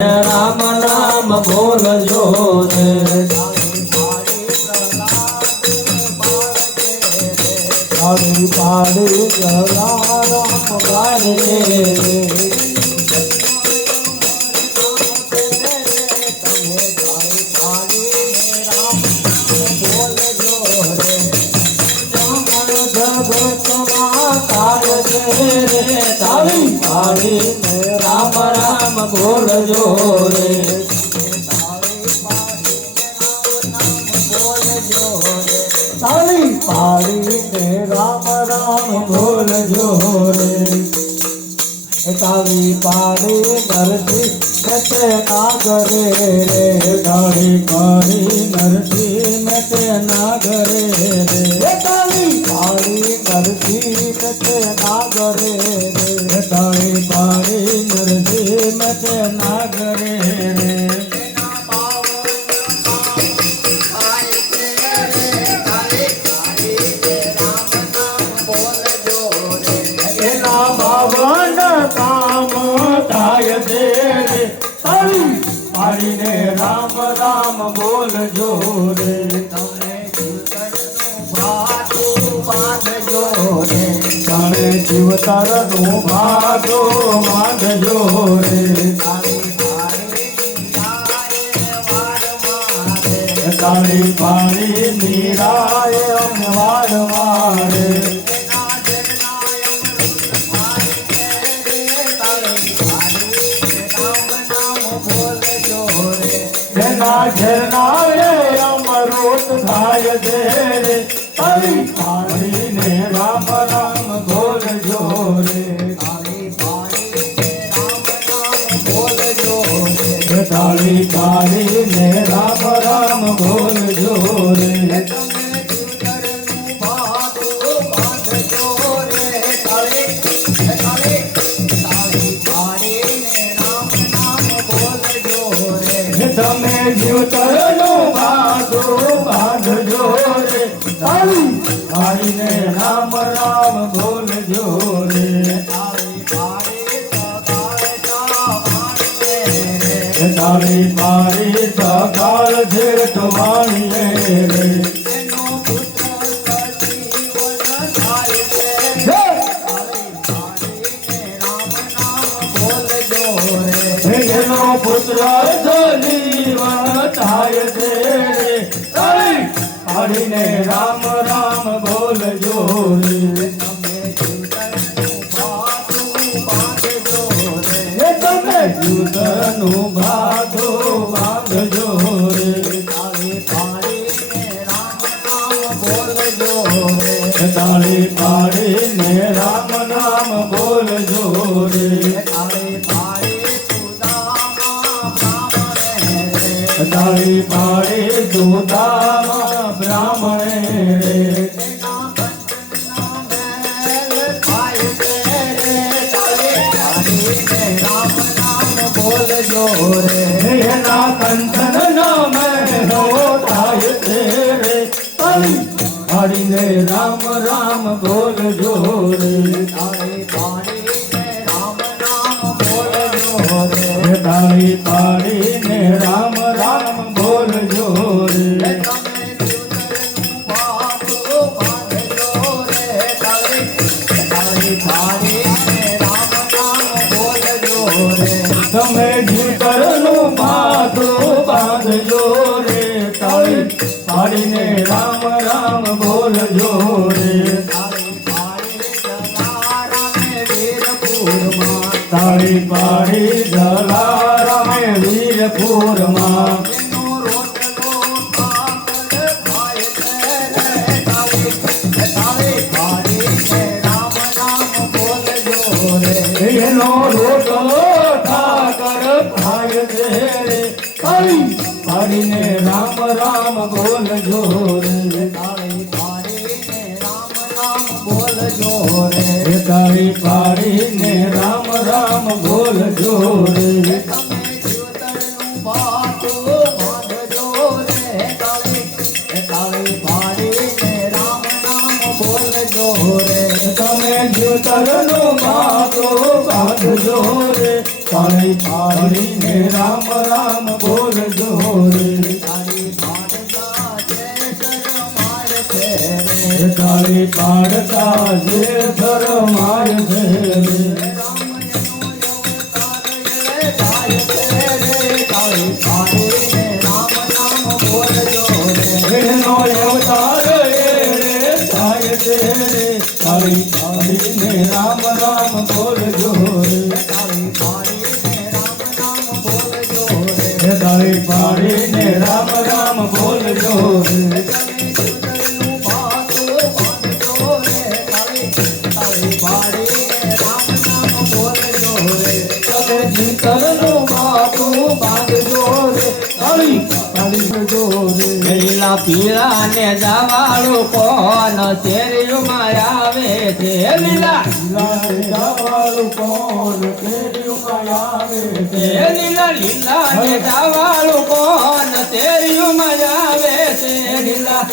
રામ નામ બોલજો રે પાડી પાડી જલા રામ ગાય રે રામ રામ બોલજો રે તાળી પાડીને રામ રામ બોલજો રે તાળી પાડી નરસિંહ મેતે નાગરે રે તાળી પાડી નરસિંહ મેતે નાગરે રે તાળી પાડી નરસિંહ મેતે નાગરે રે તાળી પાડી નરસિંહ મેતે નાગરે રે પાડીને રામ રામ બોલજો રે તમે બાંધજો રે તમે જીવતરનું ભાગો બાંધજો રે તાળી પાડી નીરાય વાડ વાડે ઝરનારે અમૃત થાય છે રે તાળી પાડીને રામ રામ બોલજો રે તાળી પાડીને રામ રામ બોલજો રે તમે જીવતરનો બાંધો બાંધજો રે તાળી પાડીને રામ રામ બોલજો રે તાળી પાડી સકાળ જેઠ વાણીએ રે એનો પુત્ર જીવન થાય છે તાળી પાડીને રામ રામ બોલજો રે તમે જૂતરનું ભાગો બાંધજો રે તાળી પાડીને રામ નામ બોલજો રે તાળી પાડી સુદામા બ્રાહ્મણે રે બોલજો રે એના કંચન નામે હો થાય છે રે તાળી પાડીને રામ રામ બોલજો રે તાળી પાડીને રામ રામ બોલજો રે તાળી પાડીને રામ રામ બોલજો રે તમે જીવતરનું બાંધો બાંધજો રે તાળી પાડીને રામ રામ બોલજો રે તાળી પાડી જલારામે વીરપુરમાં એનો રોટલો ઠાકર ખાય છે રે તાળી પાડીને રામ રામ બોલજો રે તાળી પાડીને રામ રામ બોલજો રે તાળી પાડીને રામ રામ બોલજો રે તમે જીવતરનો માતો બાંધજો રે તાળી પાડીને રામ રામ બોલજો રે તાળી પાડતા જે શરમાય છે રે તાળી પાડતા જે શરમાય છે રે એનો અવતાર રે થાય છે રે તાળી પાડીને રામ રામ બોલજો રે તાળી પાડીને રામ રામ બોલજો રે જીતરનું માથું બાંધજો રે તાળી પાડીજો રે લીલા પીળા ને જાવાળું કોણ શેરીમાં આવે છે લીલા વાળું કોણ કેરીમાં આવે છે લીલા લીલા ને જાવાળું કોણ શેરીમાં આવે છે લીલા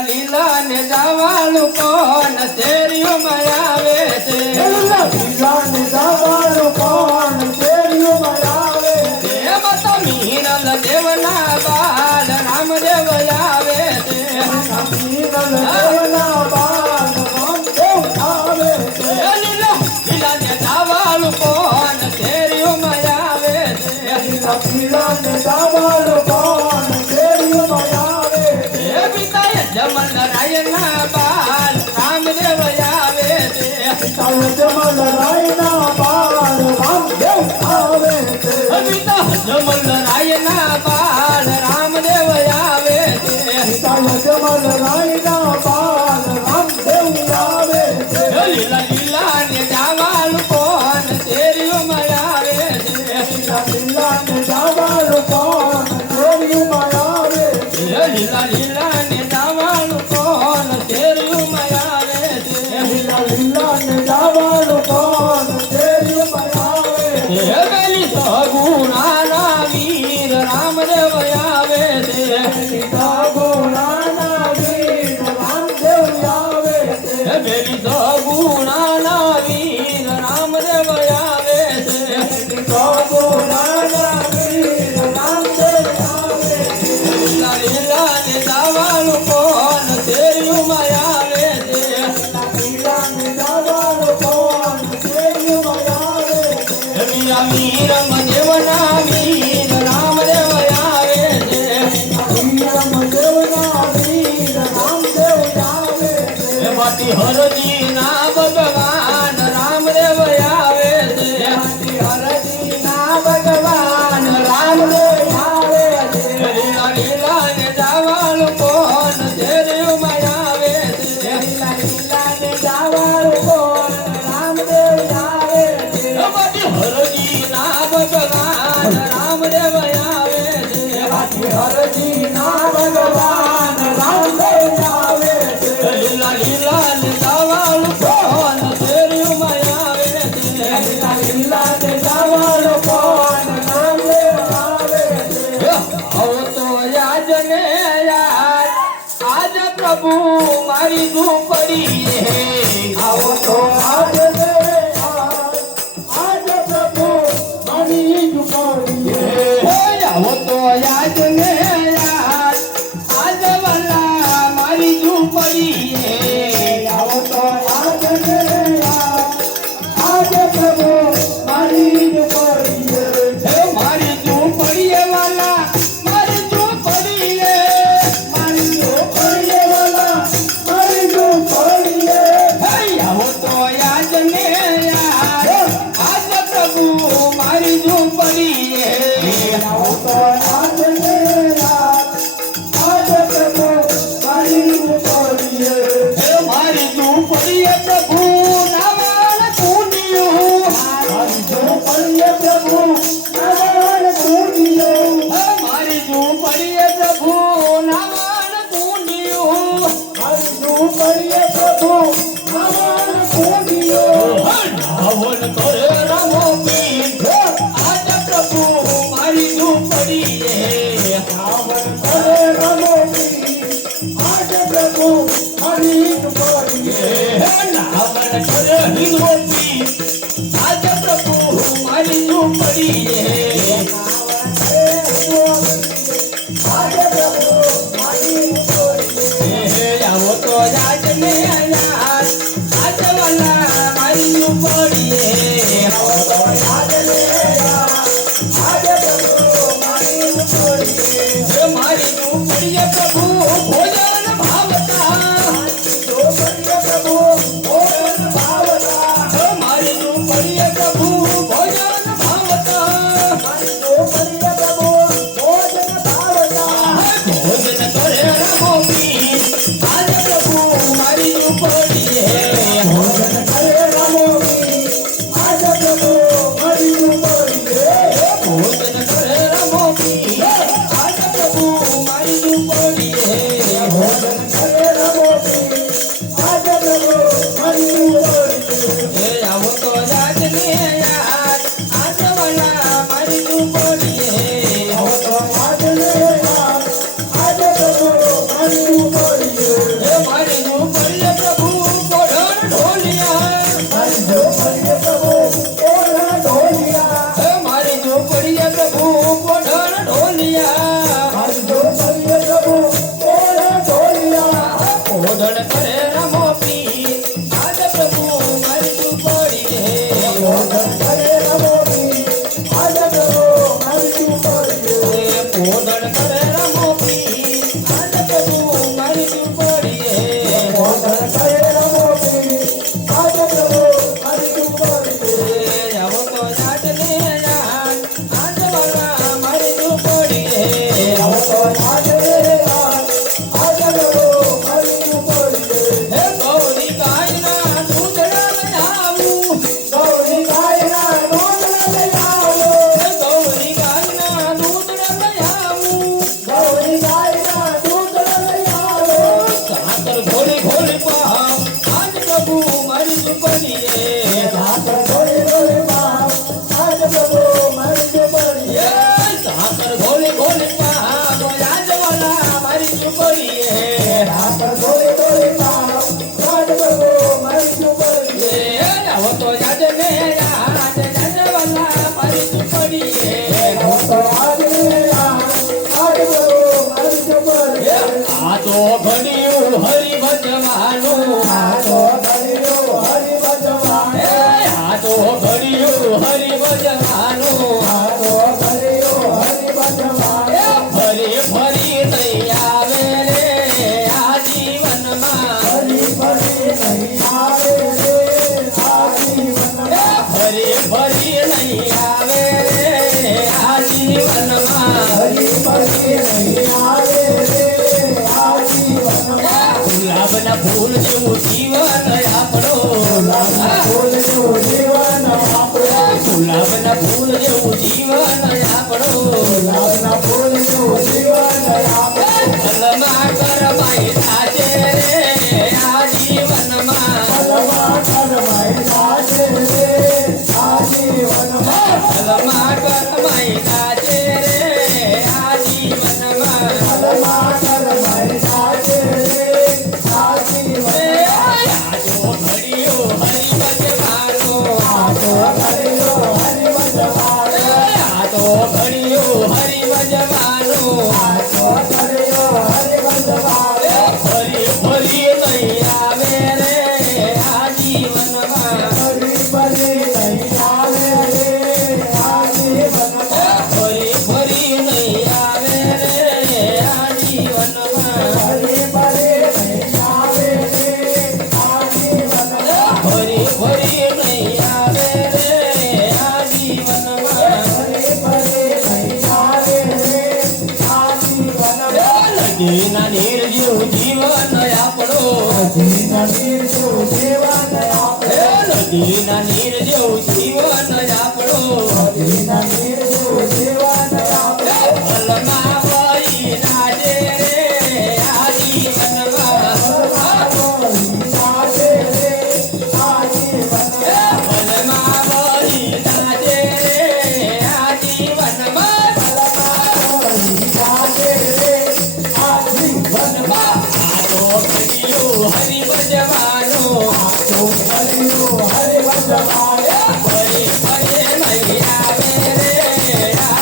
લીલા લીલા ને જાવાળું કોણ શેરીમાં આવે છે એમાં તો મીનલ દેવના બાલ રામદેવ આવે છે લીલા લીલા ને જાવાળું કોણ શેરીમાં આવે છે એ પિતાએ જમલ રાયના બાલ રામદેવ આવે છે પિતા જમલ રાયના બાલ રામદેવ આવે છે લીલા લીલા ને જાવાલ કોણ શેરીમાં આવે છે લીલા લીલા ને જાવાલ કોણ શેરીમાં આવે છે એ બેલી સગુણાના વીર રામદેવ આવે છે એ બેલી સગુણાના વીર રામદેવ આવે છે લીલા લીલા ને જાવાલ કોણ શેરીમાં આવે છે વીરા વીર મદેવના વીર રામદેવ આવે છે એ બાટી હરજી ના ભગવાન રામદેવ આવે છે લીલા લીલા ને જાવાલ કોણ શેરીમાં આવે છે બાટી હરજી ના ભગવાન રામદેવ આવે છે લીલા લીલા ને જાવાલ કોણ શેરીમાં આવે છે હવે તો યાદ ને યાદ આજ પ્રભુ મારી ઝૂંપડી આવો તો આજ મારી ઝૂંપડીએ આવો તો યાદ ને યાદ આજ વાલા મારી ઝૂંપડી આવો તો આજ પ્રભુ મારી ઝૂંપડીએ હે મારી ઝૂંપડીએ વાલા મારી ઝૂંપડીએ હે આવો તો યાદ ને યાદ આજ પ્રભુ મારી ઝૂંપડીએ હે મારી ઝૂંપડીએ પ્રભુ નાવાળ કુંડિયું ઝૂંપડીએ હે મારી ઝૂંપડીએ પ્રભુ ભોજન ભાવતા હે મારી ઝૂંપડીએ પ્રભુ ભોજન ભાવતા ભોજન કરે રમો પીર આજે પ્રભુ મારી ઝૂંપડીએ ભોજન કરે રમો પીર આજે પ્રભુ મારી ઝૂંપડીએ ભોજન કરે રમો પીર આજે પ્રભુ મારી ઝૂંપડીએ ભોજન કરે રમો પીર આજે પ્રભુ મારી ઝૂંપડીએ આવો તો જાતને યાદ આજે વાલા મારી ઝૂંપડીએ આવો તો જાતને યાદ આજે પ્રભુ મારી ઝૂંપડીએ હે મારી ઝૂંપડીએ પ્રભુ કોઢણ ઢોલિયા મારી ઝૂંપડીએ પ્રભુ કોઢણ ઢોલિયા હે મારી ઝૂંપડીએ પ્રભુ કોઢણ ઢોલિયા મારી ઝૂંપડીએ પ્રભુ કોઢણ ઢોલિયા કોઢણ કરે રમો પીર આજે પ્રભુ મારી ઝૂંપડીએ કોઢણ કરે રમો પીર આજે પ્રભુ મારી ઝૂંપડીએ કોઢણ કરે રમો પીર આજે પ્રભુ મારી ઝૂંપડીએ કોઢણ કરે રમો પીર આજે પ્રભુ મારી ઝૂંપડીએ આવો તો જાતને યાદ આજે વાલા મારી ઝૂંપડીએ આવો તો જાતને યાદ આજે પ્રભુ મારી ઝૂંપડીએ હે ગૌરી ગાયના દૂધડા લઈ આવું ગૌરી ગાયના દૂધડા લઈ આવું હે ગૌરી ગાયના દૂધડા લઈ આવું ગૌરી ગાયના દૂધડા લઈ આવું સાતર ઘોડી ઘોડી પાવ આજ પ્રભુ મારી ઝૂંપડીએ સાતર ઘોડી ઘોડી પાવ આજ પ્રભુ મારી ઝૂંપડીએ સાતર ઘોડી ઘોડી પાવ આજ વાલા મારી ઝૂંપડીએ સાતર ઘોડી ઘોડી પાવ આજ પ્રભુ મારી ઝૂંપડીએ આવો તો યાદ ને યાદ જાજ વાલા મારી ઝૂંપડીએ આવો તો યાદ ને યાદ આજ પ્રભુ મારી ઝૂંપડીએ આ તો ઘડિયું હરિ ભજવાનું આ તો ઘડિયું હરિ ભજવાનું આ તો ઘડિયું હરિ ભજવાનું આ તો ઘડિયું હરિ ભજવાનું ફરી ફરી નહીં આવે રે આ જીવનમાં ફરી ફરી નહીં આવે રે આ જીવનમાં ફરી ફરી નહીં આવે રે આ જીવનમાં ફરી ફરી નહીં આવે રે આ જીવનમાં ગુલાબના ફૂલ જેવું જીવન આપણો ગુલાબના ફૂલ જેવું જીવન આપણો ગુલાબના ફૂલ જેવું જીવન આપણો ગુલાબના ફૂલ જેવું જીવન આપણો અલમાં કરમાઈ થાજે રે આ જીવનમાં અલમાં કરમાઈ થાજે રે આ જીવનમાં અલમાં કરમાઈ થાજે રે આ જીવનમાં અલમાં કરમાઈ થાજે રે આ જીવનમાં આજો ઘડિયો હરિ ભજવાનો આજો ઘડિયો હરિ ભજવાનો આજો ઘડિયો હરિ ભજવાનો આજો ઘડિયો હરિ ભજવાનો ફરી ફરી નહીં આવે રે આ જીવનમાં ફરી ફરી નહીં આવે રે આ જીવનમાં ફરી ફરી નહીં આવે રે આ જીવનમાં ફરી ફરી નહીં આવે રે આ જીવનમાં ફરી ફરી નહીં આવે રે આ જીવનમાં ફરી ફરી નહીં આવે રે આ જીવનમાં નદીના નીર જેવું જીવન આપણો નદીના નીર જેવું જીવન આપણો નદીના નીર જેવું જીવન આપણો નદીના નીર જેવું જીવન આપણો અલમાં વહી નાજે રે આ જીવનમાં અલમાં વહી નાજે રે આ જીવનમાં અલમાં વહી નાજે રે આ જીવનમાં અલમાં વહી નાજે રે આ જીવનમાં આ તો ઘડિયું હરિ ભજવાનો આ તો ઘડિયું હરિ ભજવાનો ફરી ફરી નહીં આવે રે આ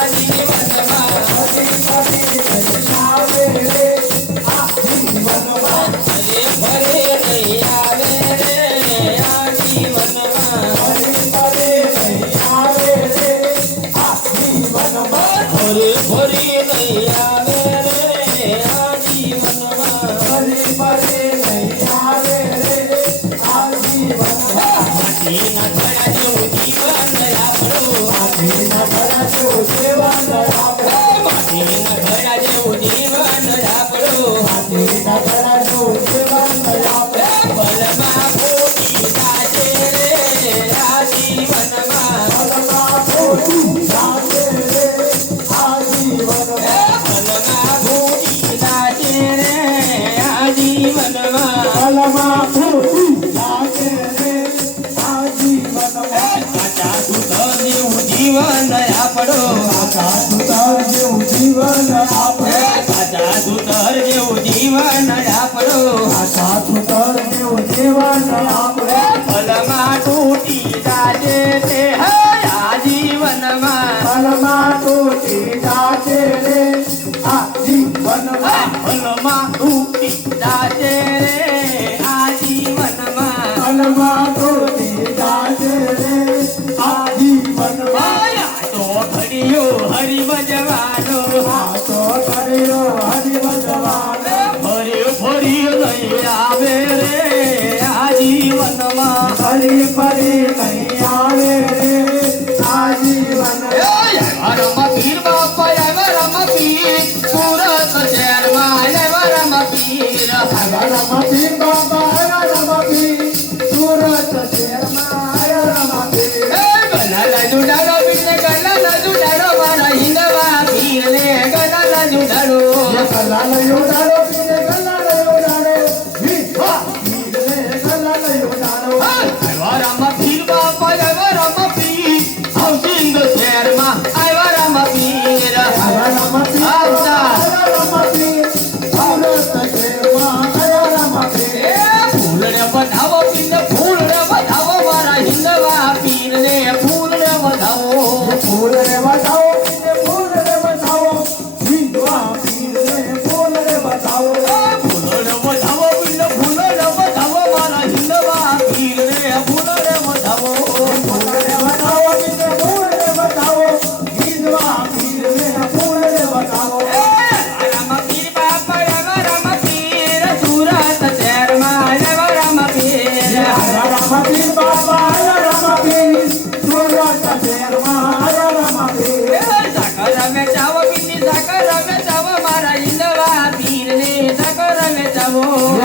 ફરી ફરી નહીં આવે રે આ જીવનમાં ફરી ફરી નહીં આવે રે આ જીવનમાં માટીના ઘડા જેવું જીવન આપણું માટીના ઘડા જેવું જીવન આપણું માટીના ઘડા જેવું જીવન આપણું માટીના ઘડા જેવું જીવન આપણું બલમાં ફૂટી જાજે રે આ જીવનમાં બલમાં ફૂટી જાજે રે આ જીવનમાં બલમાં ફૂટી જાજે રે આ જીવનમાં બલમાં ફૂટી જાજે રે આ જીવનમાં કાચા સુધર જેવું જીવન આપણું કાચા સુતાર જેવું જીવન આપણું કાચા સુધર જેવું જીવન આપણું કાચા સુતાર જેવું જીવન આપણું બલમાં તૂટી જાજે તે આ જીવનમાં બલમાં તૂટી જાજે રે આ જીવનમાં બલમાં તૂટી જાજે રે આ જીવનમાં બલમાં તૂટી જાજે રે આ જીવનમાં તો ઘડિયો હરી ભજવાનો આ તો કર્યો હરિ ભગવાન ફરી ફરી લઈ આવે રે આ જીવનમાં ફરી ફરી નહીં આવે રે આ જીવનમાં રમપીર બાપા રમપીર સુરત શહેરમાં રમપીર રમતી બાબા રમતી સુરત શહેરમાં રમતી ગલા જુડાડો પીને ગલા જુડાડો મારા હિંદવા પીરને ગલા જુડાડો ગલાલ યોડાડો પીને ગલાલ યોડાડો વિવા પીરને ગલાલ યોડાડો રમપીર બાપા રમપીર હાઉસિંગ શહેરમાં આવ્યા રમપીર રમતી રમતી સુરત શહેરમાં રમતી ફૂલને વધાવો પીને ફૂલને વધાવો મારા હિંદવા પીરને ફૂલને વધાવો ફૂલ રે બતાવો પીને ફૂલ રે બતાવો વિવા પીરને ફૂલ રે બતાવો ફૂલને વધાવો પીને ફૂલને વધાવો મારા હિંદવા પીરને ફૂલને વધાવો ફૂલ રે બતાવો પીને ફૂલ રે બતાવો વિવા પીરને ફૂલ રે બતાવો રમપીર બાપા રમપીર સુરત શહેરમાં રમપીર રમતી બાબા રમતી સુરત શહેરમાં રમતી સાકર રમે ચાવો પીની સાકર રમે ચાવો મારા હિંદવા પીરને સાકર રમે ચાવો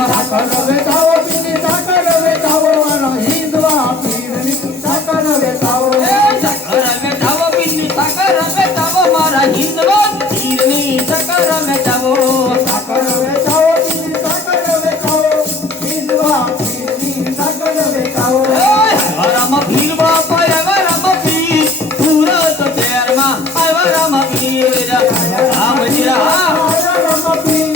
સાકર વેચાવો પીની સાકર વેચાવો મારો હિંદવા પીરની સાકર વેચાવો સાકર રમે ચાવો પીની સાકર રમે ચાવો મારા હિંદવા પીરની સાકર રમે ચાવો સાકર વેચાવો પીની સાકર વેચાવો હિંદવા પીરની સાકર વેચાવો રમપીર બાપા રમપીર સુરત શહેરમાં આવ્યા રમપીર રામજી રામ રમતી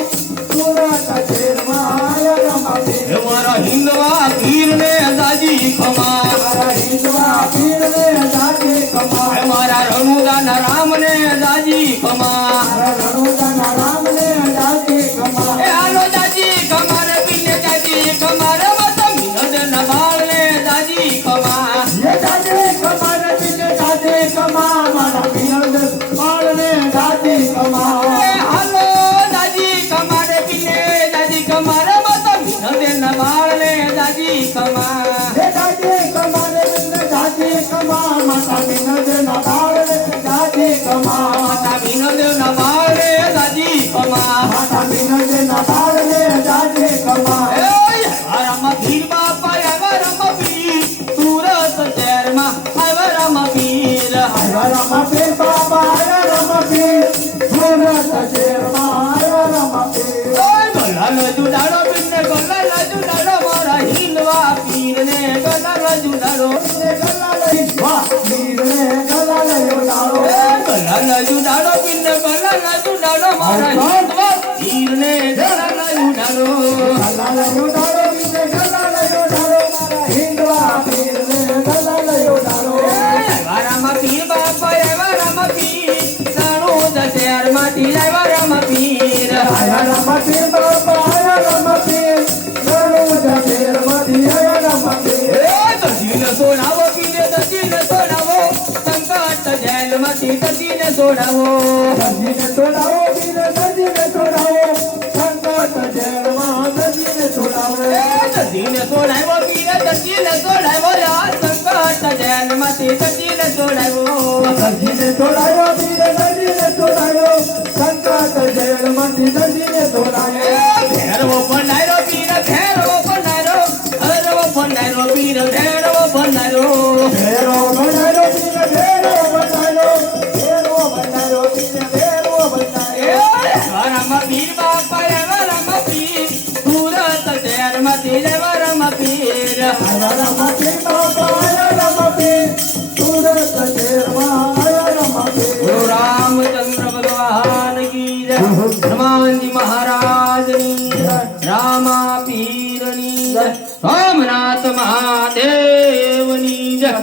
સુરત શહેરમાં રમતી મારા હિંદવા પીરને દાજી ખમા મારા હિંદવા પીરને જાતે કમા મારા રણુદાના રામને દાજી ખમા મારા રણુદાના રામને જાતે કમા એ હાલો દાજી ખમા રે પીને દાજી ખમા રે મતમ નદન બાળને દાજી ખમા ये जाते कमार बिन जाते कमा मारा पियंद पालने जाते कमा એ હાલો દાજી ખમા રે પીને દાજી ખમા રે મતમ નદન બાળને દાજી ખમા ये जाते कमार बिन जाते कमा माता बिनद न पालने जाते कमा માતા વિનોદ ના બાળને દાજી ખમા माता बिनद न पालने जाते कमा રમપીર બાપા રમપીર સુરત શહેરમાં આવ્યા રમપીર रम पीर बाबा रम पीर सूरत शेर माया रम पीर ગલાલ જુડાડો પીરને ગલાલ જુડાડો મારા હિંદવા પીરને ગલાલ જુડાડો वाह पीर ने गला योड़ाओ ગલાલ જુડાડો પીરને ગલાલ જુડાડો મારા હિંદવા પીરને ગલાલ જુડાડો गला योड़ाओ पीर गला योड़ाओ मारा हिंदवा पीर ने गला योड़ाओ રમપીર બાપા રમપીર સણુદ શહેરમાંથી આવ્યા રમપીર रम पीर बाबा रम पीर गणू जगेर मधिया रम पीर દજીને સોનાવો પીને દજીને સોનાવો શંકર સંકટ જેલમાંથી દર્દીને છોડાવો દર્દીને છોડાવો પીર દર્દીને છોડાવો સંકટ જેલમાં દર્દીને છોડાવો દર્દીને છોડાવ્યો પીર દર્દીને છોડાવ્યો સંકટ જેલમાંથી દર્દીને છોડાવ્યો દર્દીને છોડાયો પીર દર્દીને છોડાયો સંકટ જેલમાંથી દર્દીને છોડાયો ભેરવો બનાવ્યો પીર ભેરવો બનાવ્યો હરવો બનાવ્યો પીર ભેરવો બનાવ્યો ભેરો બનાયો પીર ભેરો બનાયો ભેરો બનાયો પીર ભેરો બનાયો વરમ પીર બાપા વરમ પીર સુરત જેલમાંથી વરમ પીર રમતી બાપા રમતી સુરત જેલમાં રમતી ગુરુ રામચંદ્ર ભગવાન કી જય હનુમાનજી મહારાજની જય રામા પીરની જય સોમનાથ મહાદેવની જય